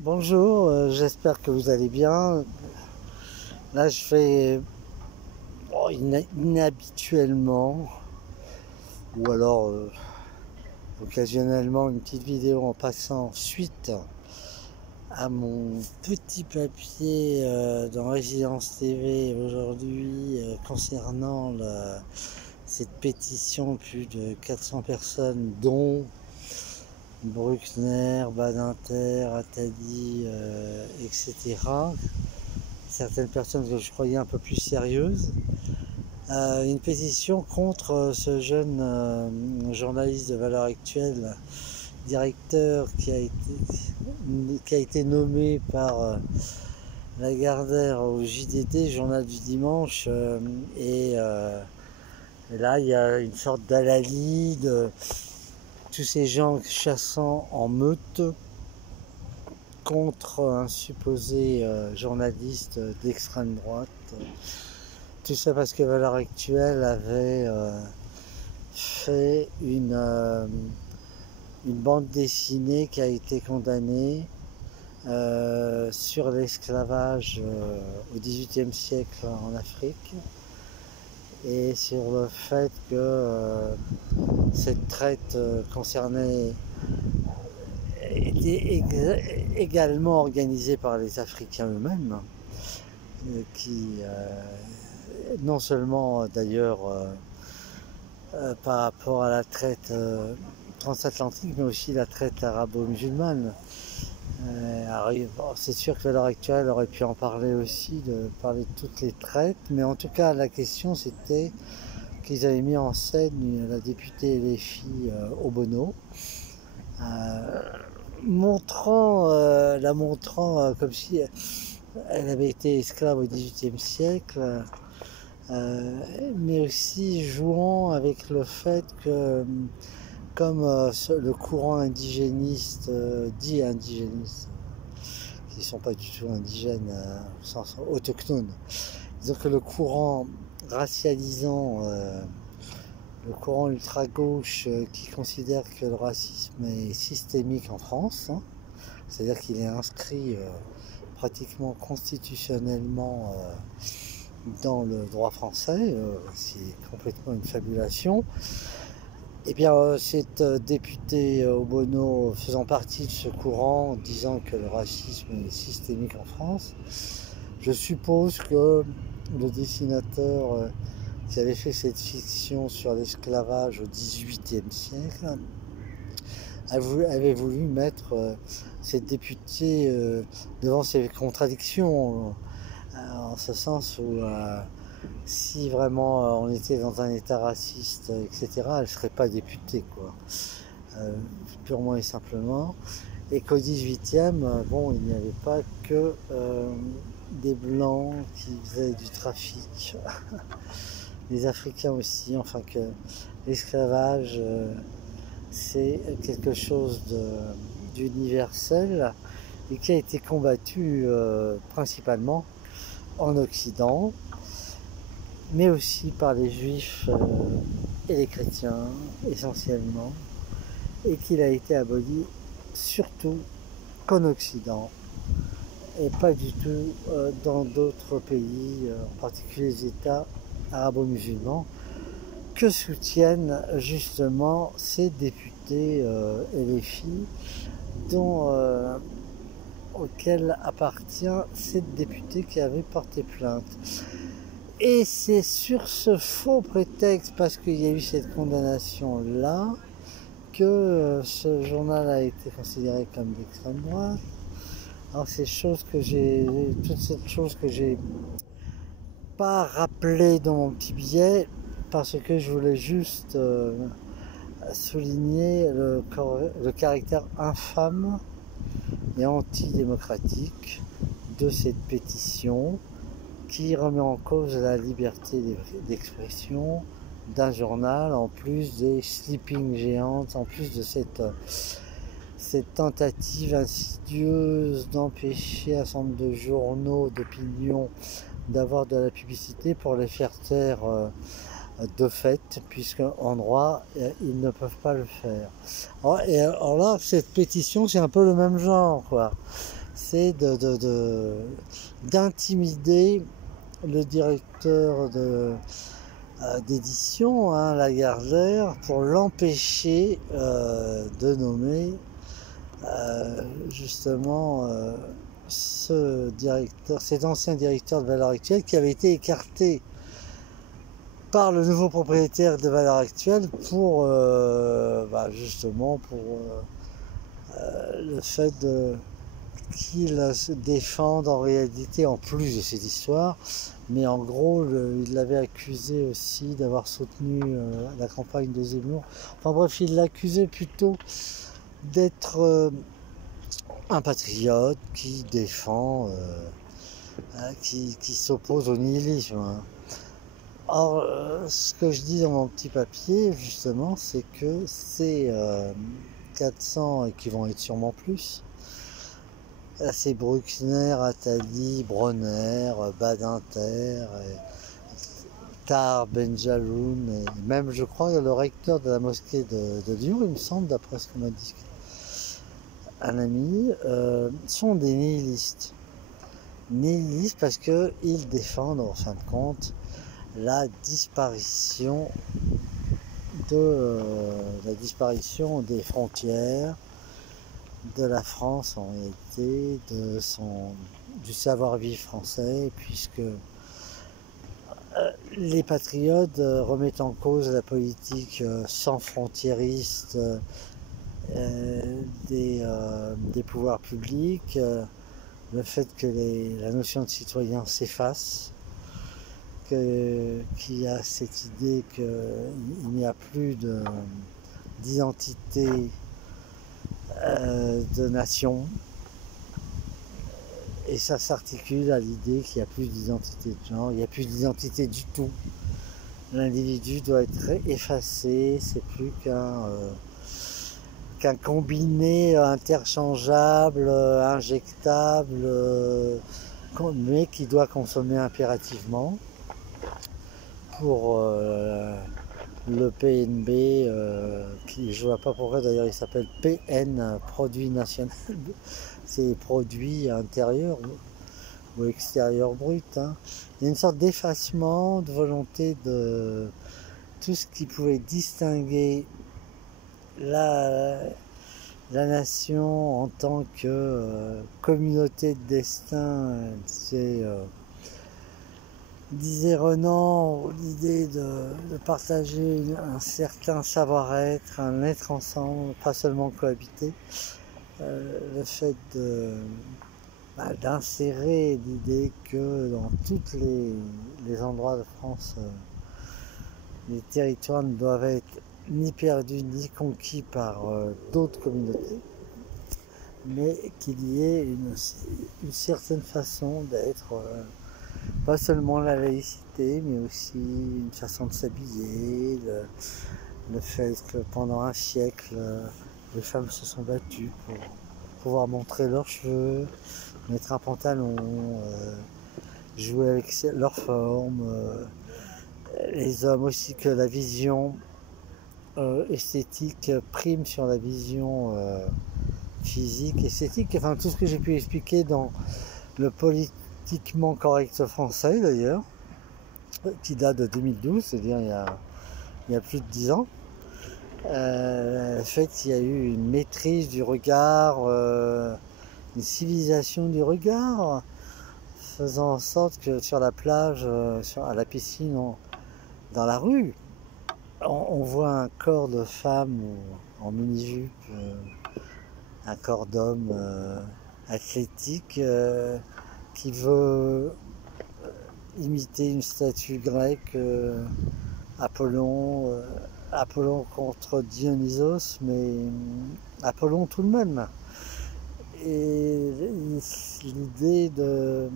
Bonjour, j'espère que vous allez bien. Là, je fais inhabituellement, ou alors occasionnellement, une petite vidéo en passant suite à mon petit papier dans Résidence TV aujourd'hui concernant cette pétition, plus de 400 personnes, dont Bruckner, Badinter, Attali, etc. Certaines personnes que je croyais un peu plus sérieuses. Une pétition contre ce jeune journaliste de Valeurs Actuelles, directeur qui a été nommé par Lagardère au JDD, Journal du Dimanche, et là il y a une sorte d'hallali de tous ces gens chassant en meute contre un supposé journaliste d'extrême droite. Tout ça parce que Valeurs Actuelles avait fait une bande dessinée qui a été condamnée sur l'esclavage au XVIIIe siècle en Afrique, et sur le fait que cette traite était également organisée par les Africains eux-mêmes, qui non seulement d'ailleurs par rapport à la traite transatlantique, mais aussi la traite arabo-musulmane. C'est sûr que à l'heure actuelle, on aurait pu en parler aussi, de parler de toutes les traites, mais en tout cas, la question c'était qu'ils avaient mis en scène la députée LFI Obono, la montrant comme si elle avait été esclave au XVIIIe siècle, mais aussi jouant avec le fait que, comme le courant indigéniste, dit indigéniste, qui ne sont pas du tout indigènes au sens autochtone, disons que le courant racialisant, le courant ultra-gauche qui considère que le racisme est systémique en France, hein, c'est-à-dire qu'il est inscrit pratiquement constitutionnellement dans le droit français, c'est complètement une fabulation. Et bien cette députée Obono, faisant partie de ce courant, disant que le racisme est systémique en France, je suppose que le dessinateur qui avait fait cette fiction sur l'esclavage au XVIIIe siècle avait voulu mettre cette députée devant ses contradictions, en ce sens où si vraiment on était dans un état raciste, etc., elle ne serait pas députée, quoi. Purement et simplement. Et qu'au 18e, bon, il n'y avait pas que des blancs qui faisaient du trafic, les Africains aussi, enfin que l'esclavage c'est quelque chose d'universel et qui a été combattu principalement en Occident, mais aussi par les juifs et les chrétiens essentiellement, et qu'il a été aboli surtout qu'en Occident et pas du tout dans d'autres pays, en particulier les États arabo-musulmans, que soutiennent justement ces députés LFI, auquel appartient cette députée qui avait porté plainte. Et c'est sur ce faux prétexte, parce qu'il y a eu cette condamnation-là, que ce journal a été considéré comme d'extrême droite. Alors toutes ces choses que j'ai pas rappelées dans mon petit billet, parce que je voulais juste souligner le caractère infâme et antidémocratique de cette pétition qui remet en cause la liberté d'expression d'un journal, en plus des sleeping géantes, en plus de cette tentative insidieuse d'empêcher un certain nombre de journaux d'opinion d'avoir de la publicité pour les faire taire de fait, puisque en droit ils ne peuvent pas le faire. Alors là, cette pétition, c'est un peu le même genre, quoi. c'est d'intimider le directeur d'édition, hein, Lagardère, pour l'empêcher de nommer justement cet ancien directeur de Valeurs Actuelles qui avait été écarté par le nouveau propriétaire de Valeurs Actuelles pour justement pour le fait qu'il se défende en réalité en plus de cette histoire, mais en gros il l'avait accusé aussi d'avoir soutenu la campagne de Zemmour. Enfin bref, il l'accusait plutôt d'être un patriote qui défend, qui s'oppose au nihilisme, hein. Or, ce que je dis dans mon petit papier, justement, c'est que ces 400, et qui vont être sûrement plus, c'est Bruckner, Attali, Bronner, Badinter, Tar, Benjaloun, et même je crois le recteur de la mosquée de Lyon, il me semble, d'après ce que m'a dit un ami, sont des nihilistes. Nihilistes parce qu'ils défendent en fin de compte la disparition des frontières de la France en réalité, du savoir-vivre français, puisque les patriotes remettent en cause la politique sans frontiériste des pouvoirs publics, le fait que la notion de citoyen s'efface, qu'il y a cette idée qu'il n'y a plus d'identité de nation, et ça s'articule à l'idée qu'il n'y a plus d'identité de genre, il n'y a plus d'identité du tout. L'individu doit être effacé, c'est plus qu'un combiné interchangeable, injectable, mais qui doit consommer impérativement pour le PNB, qui je ne vois pas pourquoi d'ailleurs il s'appelle PN, produit national, c'est produit intérieur ou extérieur brut, hein. Il y a une sorte d'effacement, de volonté de tout ce qui pouvait distinguer la nation en tant que communauté de destin. Disait Renan, l'idée de partager un certain savoir-être, un être ensemble, pas seulement cohabiter, le fait d'insérer l'idée que dans tous les endroits de France, les territoires ne doivent être ni perdus ni conquis par d'autres communautés, mais qu'il y ait une certaine façon d'être, pas seulement la laïcité, mais aussi une façon de s'habiller, le fait que pendant un siècle, les femmes se sont battues pour pouvoir montrer leurs cheveux, mettre un pantalon, jouer avec leur forme, les hommes aussi, que la vision esthétique prime sur la vision physique, esthétique, enfin tout ce que j'ai pu expliquer dans le politiquement correct français d'ailleurs, qui date de 2012, c'est-à-dire il y a plus de 10 ans. Le fait qu'il y a eu une maîtrise du regard, une civilisation du regard, faisant en sorte que sur la plage, à la piscine, dans la rue, on voit un corps de femme en mini-jupe, un corps d'homme athlétique qui veut imiter une statue grecque, Apollon contre Dionysos, mais Apollon tout de même. Et l'idée de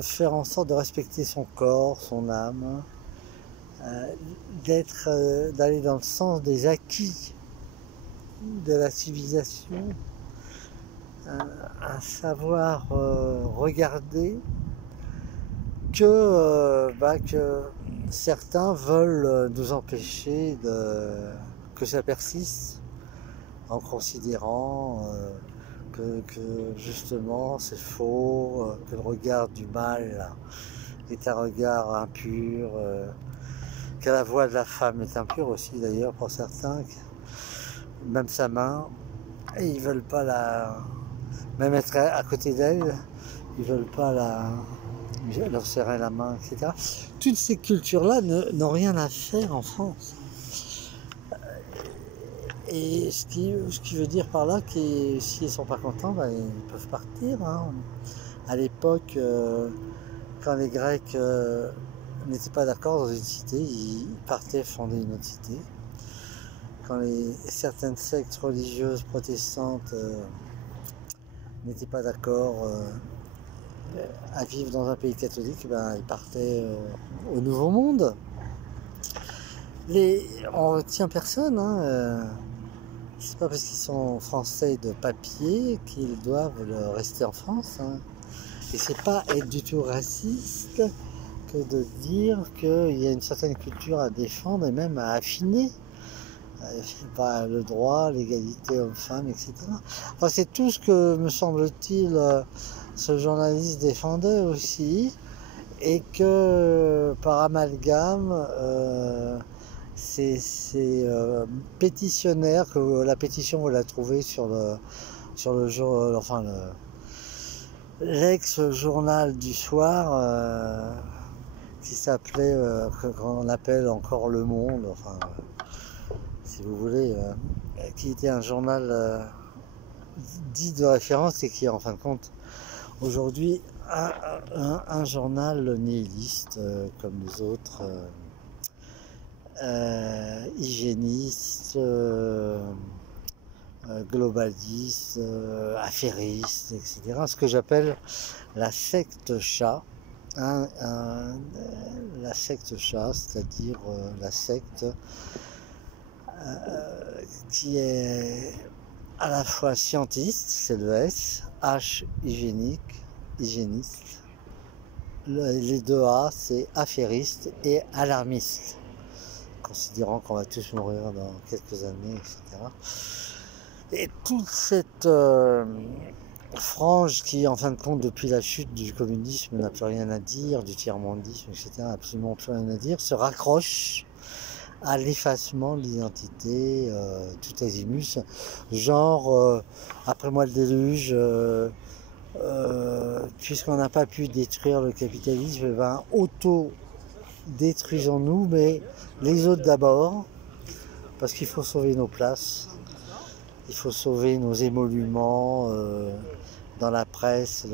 faire en sorte de respecter son corps, son âme, d'aller dans le sens des acquis de la civilisation, à savoir regarder que certains veulent nous empêcher que ça persiste, en considérant que que justement c'est faux, que le regard du mal est un regard impur, que la voix de la femme est impure aussi d'ailleurs pour certains, même sa main, et ils veulent pas même être à côté d'elle, ils veulent pas leur serrer la main, etc. Toutes ces cultures-là n'ont rien à faire en France. Et ce qui veut dire par là que s'ils ne sont pas contents, ben, ils peuvent partir. Hein. À l'époque, quand les Grecs n'étaient pas d'accord dans une cité, ils partaient fonder une autre cité. Quand certaines sectes religieuses protestantes n'étaient pas d'accord à vivre dans un pays catholique, ben, ils partaient au Nouveau Monde. On ne retient personne. Hein, c'est pas parce qu'ils sont français de papier qu'ils doivent rester en France. Hein. Et c'est pas être du tout raciste que de dire qu'il y a une certaine culture à défendre et même à affiner. Pas le droit, l'égalité homme-femme, etc. Enfin, c'est tout ce que, me semble-t-il, ce journaliste défendait aussi, et que par amalgame, ces pétitionnaires, que la pétition vous la trouvez sur le jour, enfin l'ex-journal du soir, qui s'appelait, qu'on appelle encore Le Monde, enfin si vous voulez, qui était un journal dit de référence et qui est en fin de compte aujourd'hui un journal nihiliste comme les autres, hygiéniste, globaliste, affairiste, etc. Ce que j'appelle la secte chat. La secte chat, c'est-à-dire la secte qui est à la fois scientiste, c'est le S, H hygiéniste. Les deux A, c'est affairiste et alarmiste, considérant qu'on va tous mourir dans quelques années, etc. Et toute cette frange qui, en fin de compte, depuis la chute du communisme, n'a plus rien à dire, du tiers-mondisme, etc., absolument plus rien à dire, se raccroche à l'effacement de l'identité, tout azimuts, genre, après moi le déluge, puisqu'on n'a pas pu détruire le capitalisme, eh ben, auto-détruisons-nous, mais les autres d'abord, parce qu'il faut sauver nos places, il faut sauver nos émoluments dans la presse,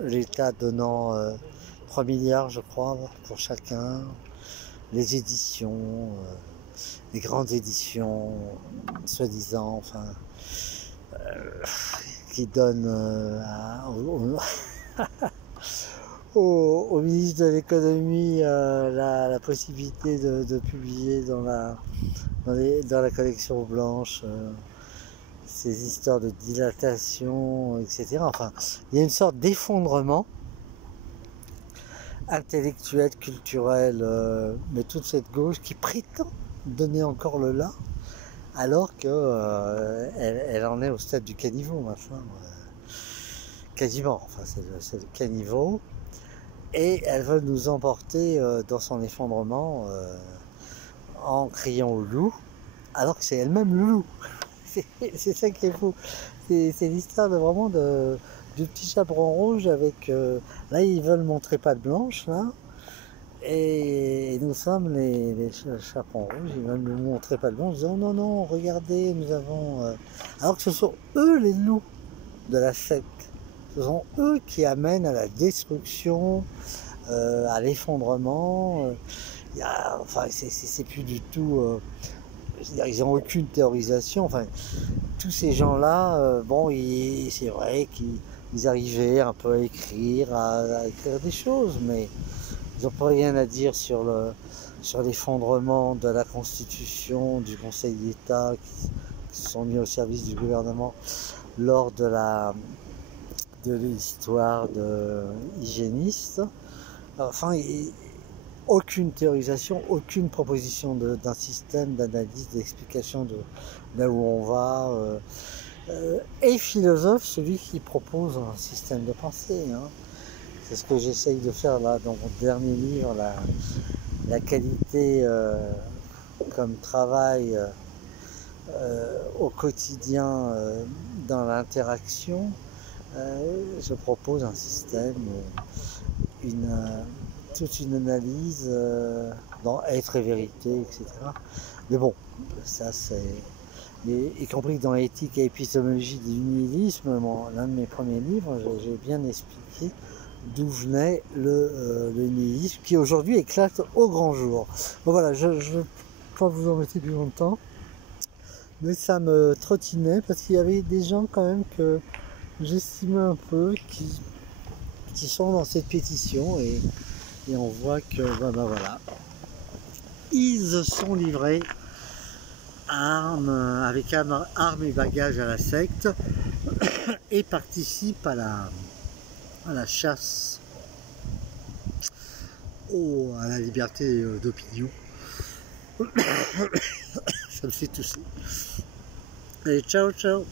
l'État donnant 3 milliards, je crois, pour chacun, les éditions, les grandes éditions, soi-disant, enfin, qui donnent au ministre de l'économie la possibilité de publier dans la collection blanche ces histoires de dilatation, etc. Enfin, il y a une sorte d'effondrement intellectuel, culturel, mais toute cette gauche qui prétend donner encore le là, alors que elle en est au stade du caniveau maintenant, quasiment, enfin c'est le caniveau, et elle veut nous emporter dans son effondrement en criant au loup, alors que c'est elle-même le loup. C'est ça qui est fou. C'est l'histoire vraiment du petit chaperon rouge avec... là, ils veulent montrer patte blanche, là. Et nous sommes les chaperons rouges, ils veulent nous montrer patte blanche, disant non, non, regardez, nous avons... Alors que ce sont eux les loups de la secte. Ce sont eux qui amènent à la destruction, à l'effondrement. Enfin, c'est plus du tout... ils n'ont aucune théorisation. Enfin, tous ces gens-là, bon, c'est vrai qu'ils arrivaient un peu à écrire des choses, mais ils n'ont pas rien à dire sur l'effondrement de la Constitution, du Conseil d'État, qui se sont mis au service du gouvernement lors de l'histoire de hygiéniste. Enfin, aucune théorisation, aucune proposition d'un système d'analyse, d'explication de là où on va. et philosophe, celui qui propose un système de pensée. Hein. C'est ce que j'essaye de faire là dans mon dernier livre, la qualité comme travail au quotidien dans l'interaction. Je propose un système, toute une analyse dans être et vérité, etc. Mais bon, ça c'est... y compris dans l'éthique et épistémologie du nihilisme, l'un de mes premiers livres, j'ai bien expliqué d'où venait le nihilisme, qui aujourd'hui éclate au grand jour. Bon, voilà, je ne vais pas vous embêter plus longtemps, mais ça me trottinait parce qu'il y avait des gens quand même que j'estimais un peu qui sont dans cette pétition et on voit que voilà, ils sont livrés avec armes et bagages à la secte et participent à la chasse à la liberté d'opinion. Ça me fait tousser. Allez, ciao ciao.